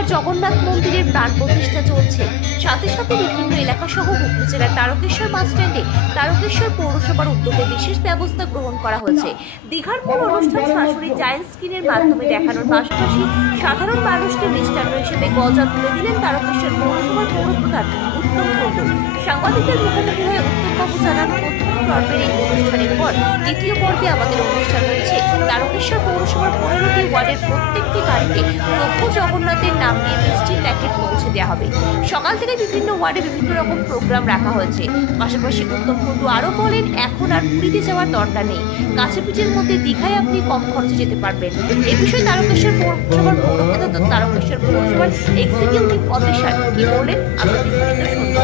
দীঘার জগন্নাথ মন্দিরের প্রাণ প্রতিষ্ঠা চলছে। সাথে সাথে বিভিন্ন এলাকা সহ হুগলি জেলার তারকেশ্বর বাসস্ট্যান্ডে তারকেশ্বর পৌরসভার উদ্যোগে বিশেষ ব্যবস্থা গ্রহণ করা হয়েছে। দীঘার মূল অনুষ্ঠান সরাসরি জায়ান্ট স্ক্রিনের মাধ্যমে দেখানোর পাশাপাশি সাধারণ মানুষকে মিষ্টান্ন হিসেবে গজা তুলে দিলেন তারকেশ্বর পৌরসভার পৌরপ্রধান উত্তম কুণ্ডু। সাংবাদিকদের মুখোমুখি হয়ে উত্তমবাবু জানান, প্রথম পর্বের এই অনুষ্ঠানের পর দ্বিতীয় পর্বে আমাদের অনুষ্ঠান হচ্ছে তারকেশ্বর পৌরসভার 15টি ওয়ার্ডের প্রত্যেকটি বাড়িতে প্রভু জগন্নাথের নাম নিয়ে মিষ্টির প্যাকেট পৌঁছে দেওয়া হবে। সকাল থেকে বিভিন্ন ওয়ার্ডে বিভিন্ন রকম প্রোগ্রাম রাখা হয়েছে। পাশাপাশি উত্তম কুণ্ডু আরও বলেন, এখন আর পুরীতে যাওয়ার দরকার নেই, কাছেপিঠের মধ্যে দীঘায় আপনি কম খরচে যেতে পারবেন। এ বিষয়ে তারকেশ্বর পৌরসভার পৌরপ্রধান তারকেশ্বর পৌরসভার এক্সিকিউটিভ অফিসার কি বলেন আমরা বিস্তারিত শুনব।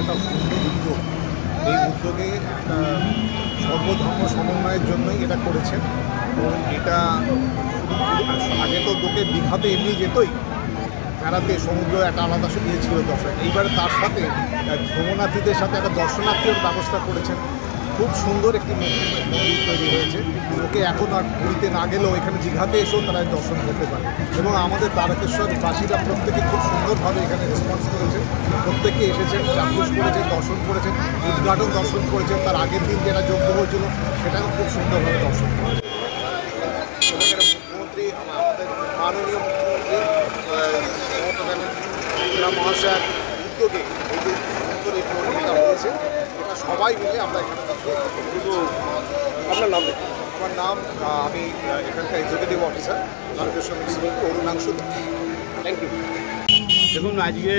একটা সুন্দর উদ্যোগ। এই উদ্যোগে একটা সর্বধর্ম সমন্বয়ের জন্যই এটা করেছেন এবং এটা আগে তো লোকে দীঘাতে এমনি যেতই বেড়াতে, সমুদ্র একটা আলাদা ইয়ে ছিল দর্শন। এইবারে তার সাথে ভ্রমণার্থীদের সাথে একটা দর্শনার্থীর ব্যবস্থা করেছেন। খুব সুন্দর একটি মন্দির তৈরি হয়েছে। লোকে এখন আর পুরীতে না গেলেও এখানে দীঘাতে এসেও তারা দর্শন করতে পারে এবং আমাদের তারকেশ্বরবাসীরা প্রত্যেকে খুব সুন্দরভাবে এখানে রেসপন্স করেছেন। প্রত্যেকে এসেছেন, চাক্ষুষ করেছেন, দর্শন করেছেন, উদ্ঘাটন দর্শন করেছেন। তার আগের দিন যেটা যোগ্য হয়েছিল সেটাও খুব সুন্দরভাবে দর্শন করেছেন। মুখ্যমন্ত্রী, আমাদের মাননীয় মুখ্যমন্ত্রী মমতা ব্যানার্জি মহাশয়ের উদ্যোগে এই যে সুন্দর এই মন্দিরটা হয়েছে, এটা সবাই মিলে আমরা এখানে আপনার নাম দেখি। আমার নাম, আমি এখানকার executive officer Tarakeswar municipality Arunangshu. Thank you. দেখুন, আজকে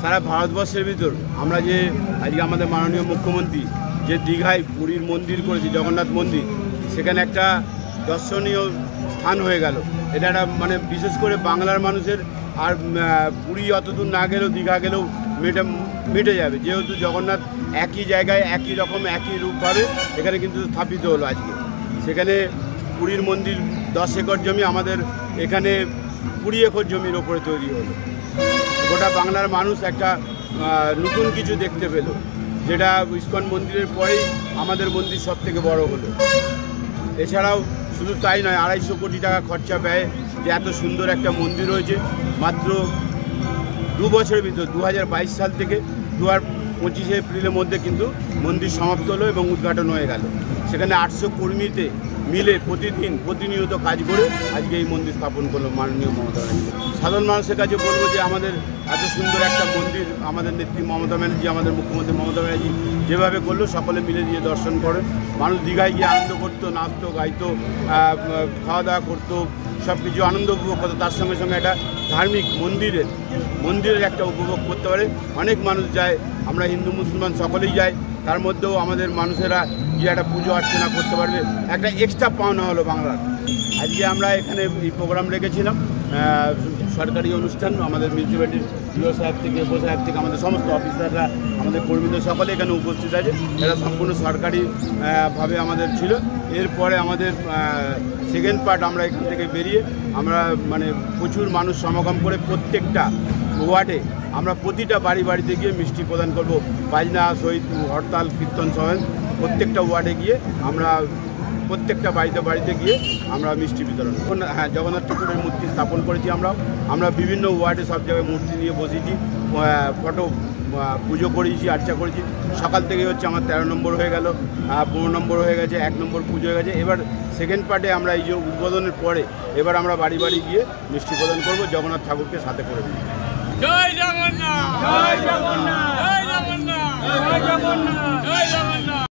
সারা ভারতবর্ষের ভিতর আমরা যে আজকে আমাদের মাননীয় মুখ্যমন্ত্রী যে দীঘায় পুরীর মন্দির করেছে, জগন্নাথ মন্দির, সেখানে একটা দর্শনীয় স্থান হয়ে গেল। এটা একটা মানে বিশেষ করে বাংলার মানুষের আর পুরী অতদূর না গেলেও দীঘা গেলেও মিটে যাবে, যেহেতু জগন্নাথ একই জায়গায় একই রকম একই রূপভাবে এখানে কিন্তু স্থাপিত হলো আজকে। সেখানে পুরীর মন্দির 10 একর জমি আমাদের এখানে 20 একর জমির ওপরে তৈরি হলো। গোটা বাংলার মানুষ একটা নতুন কিছু দেখতে পেল, যেটা ইস্কন মন্দিরের পরেই আমাদের মন্দির সব থেকে বড় হলো। এছাড়াও শুধু তাই নয়, 250 কোটি টাকা খরচা ব্যয় যে এত সুন্দর একটা মন্দির হয়েছে। মাত্র 2 বছরের ভিতর 2022 সাল থেকে 2025 এপ্রিলের মধ্যে কিন্তু মন্দির সমাপ্ত হলো এবং উদ্ঘাটন হয়ে গেল। সেখানে 800 কর্মীতে মিলে প্রতিনিয়ত কাজ করে আজকে এই মন্দির স্থাপন করলো মাননীয় মমতা ব্যানার্জি। সাধারণ মানুষের কাছে বলবো যে আমাদের এত সুন্দর একটা মন্দির আমাদের নেত্রী মমতা ব্যানার্জি, আমাদের মুখ্যমন্ত্রী মমতা ব্যানার্জি যেভাবে করলো, সকলে মিলে দিয়ে দর্শন করে। মানুষ দীঘায় গিয়ে আনন্দ করতো, নাচতো, গাইতো, খাওয়া দাওয়া করতো, সব কিছু আনন্দ উপভোগ করতো। তার সঙ্গে সঙ্গে একটা ধার্মিক মন্দিরের একটা উপভোগ করতে পারে। অনেক মানুষ যায়, আমরা হিন্দু মুসলমান সকলেই যাই, তার মধ্যেও আমাদের মানুষেরা গিয়ে একটা পুজো অর্চনা করতে পারবে, একটা এক্সট্রা পাওনা হলো বাংলার। আজকে আমরা এখানে এই প্রোগ্রাম রেখেছিলাম, সরকারি অনুষ্ঠান। আমাদের মিউনিসিপ্যালিটির ডিও সাহেব থেকে, এফও সাহেব থেকে আমাদের সমস্ত অফিসাররা, আমাদের কর্মীদের সকলে এখানে উপস্থিত আছে। এরা সম্পূর্ণ সরকারিভাবে আমাদের ছিল। এরপরে আমাদের সেকেন্ড পার্ট, আমরা এখান থেকে বেরিয়ে আমরা মানে প্রচুর মানুষ সমাগম করে প্রত্যেকটা ওয়ার্ডে আমরা প্রতিটা বাড়িতে গিয়ে মিষ্টি প্রদান করব। বাজনা, শহীদ, হরতাল, কীর্তন সহ প্রত্যেকটা ওয়ার্ডে গিয়ে আমরা প্রত্যেকটা বাড়িতে গিয়ে আমরা মিষ্টি বিতরণ। হ্যাঁ, জগন্নাথ ঠাকুরের মূর্তি স্থাপন করেছি আমরা বিভিন্ন ওয়ার্ডে, সব জায়গায় মূর্তি নিয়ে বসেছি। ফটো পুজো করেছি, আর্চা করেছি। সকাল থেকে হচ্ছে আমার 13 নম্বর হয়ে গেল, 15 নম্বর হয়ে গেছে, 1 নম্বর পুজো হয়ে গেছে। এবার সেকেন্ড পার্টে আমরা এই যে উদ্বোধনের পরে এবার আমরা বাড়ি বাড়ি গিয়ে মিষ্টি প্রদান করবো, জগন্নাথ ঠাকুরকে সাথে করে নিই। জয় জগন্নাথ।